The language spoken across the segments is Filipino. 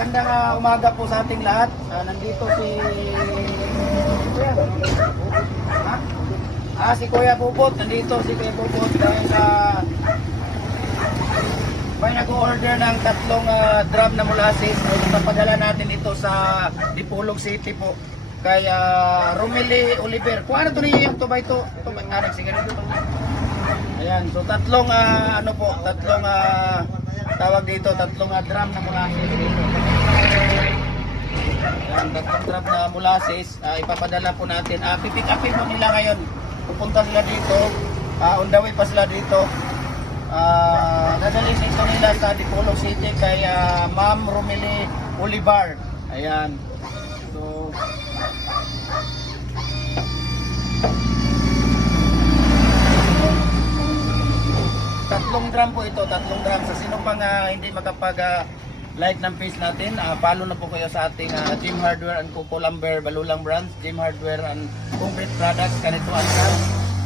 magandang ah, umaga po sa ating lahat. Ah, nandito si... Kuya. Ah, si Kuya Bubot. Nandito si Kuya Bubot dahil sa... may nag-order ng tatlong ah, drum na molasses. Ipapadala natin ito sa Dipolog City po. Kay ah, Romeli Oliver. Kung ano to niya yung tubay to? Tubay, ah, nagsigarin to. Ayan, so tatlong ah, ano po, tatlong ah, tawag dito, tatlong drum na molasses dito. Ayan, tatlong drum na molasses, ah, ipapadala po natin. Ah, pipick upin po nila ngayon. Pupunta sila dito, ah, on the way pa sila dito. Ah, dadalhin ito nila sa Dipolog City kay ah, Ma'am Romeli Olivar. Ayan. Tatlong drum po ito, tatlong drum. Sa sino pang ah, hindi makapag ah, like ng page natin, ah, follow na po kayo sa ating ah, Gym Hardware and Coco Lumber Balulang Brands, Gym Hardware and Concrete Products, Kanito Asal,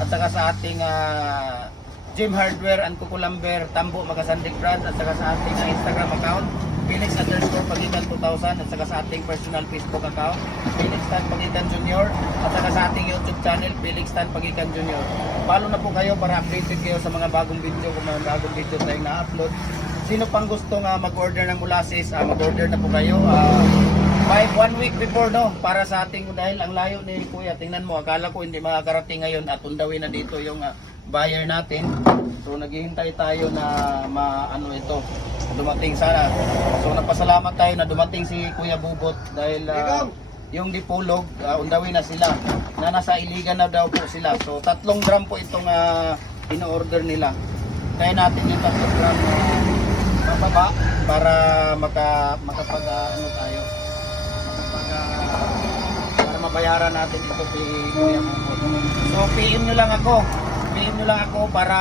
at saka sa ating ah, Gym Hardware and Coco Lumber Tambo Magasandig Brands, at saka sa ating ah, Instagram account, Phoenix underscore 2000, at saka sa ating personal Facebook account, Felix Tan Pagitan Junior, at saka sa ating YouTube channel, Felix Tan Pagitan Junior. Follow na po kayo para updated kayo sa mga bagong video kung mga bagong video tayong na-upload. Sino pang gusto nga mag-order ng molasses, ah, mag-order na po kayo. Ah, by one week before no, para sa ating dahil ang layo ni Kuya, tingnan mo, akala ko hindi makakarating ngayon at undawin na dito yung ah, buyer natin. So naghihintay tayo na maano ito, dumating sana. So napasalamat tayo na dumating si Kuya Bubot dahil ah, yung dipolog, uh, undawin na sila. Na nasa iligan na daw po sila. So tatlong drum po itong uh, in-order nila. Kaya natin yung tatlong drum uh, mababa para maka, makapag ano tayo. Ah, para mabayaran natin ito kay Kuya Bubot. So PM nyo lang ako. PM nyo lang ako para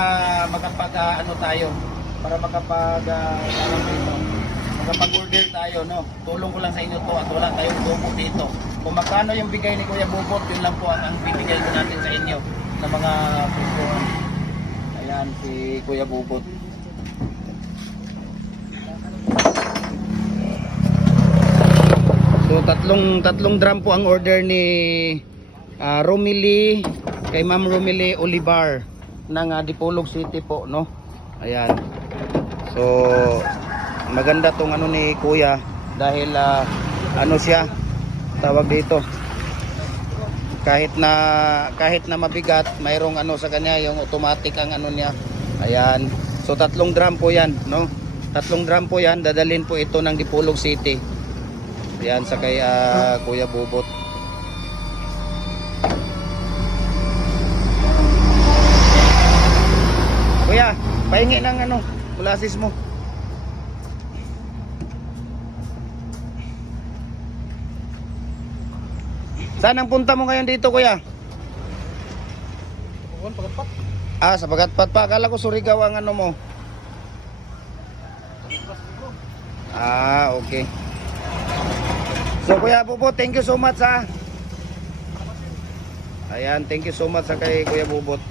makapag ah, ano tayo. Para makapag uh, ano ito makapag-order tayo, no? Tulong ko lang sa inyo to at wala tayong tubo dito. Kung magkano yung bigay ni Kuya Bubot, yun lang po ang, ang bibigay ko natin sa inyo sa mga. Ayan, si Kuya Bubot. Tatlong tatlong drum po ang order ni ah, Romili kay Ma'am Romili Olivar ng ah, Dipolog City po, no? Ayan. So maganda tong ano ni Kuya dahil ah, ano siya tawag dito. Kahit na kahit na mabigat mayroong ano sa kanya yung automatic ang ano niya. Ayan. So tatlong drum po yan no? Tatlong drum po yan dadalhin po ito ng Dipolog City ayan sa kay ah, Kuya Bubot Kuya pahingi ng ano molasses mo Saan ang punta mo ngayon dito, kuya? Ah, sa Pagatpat pa. Akala ko Surigao ang ano mo. Ah, okay. So, kuya Bubot, thank you so much ha. Ayan, thank you so much sa kay kuya Bubot.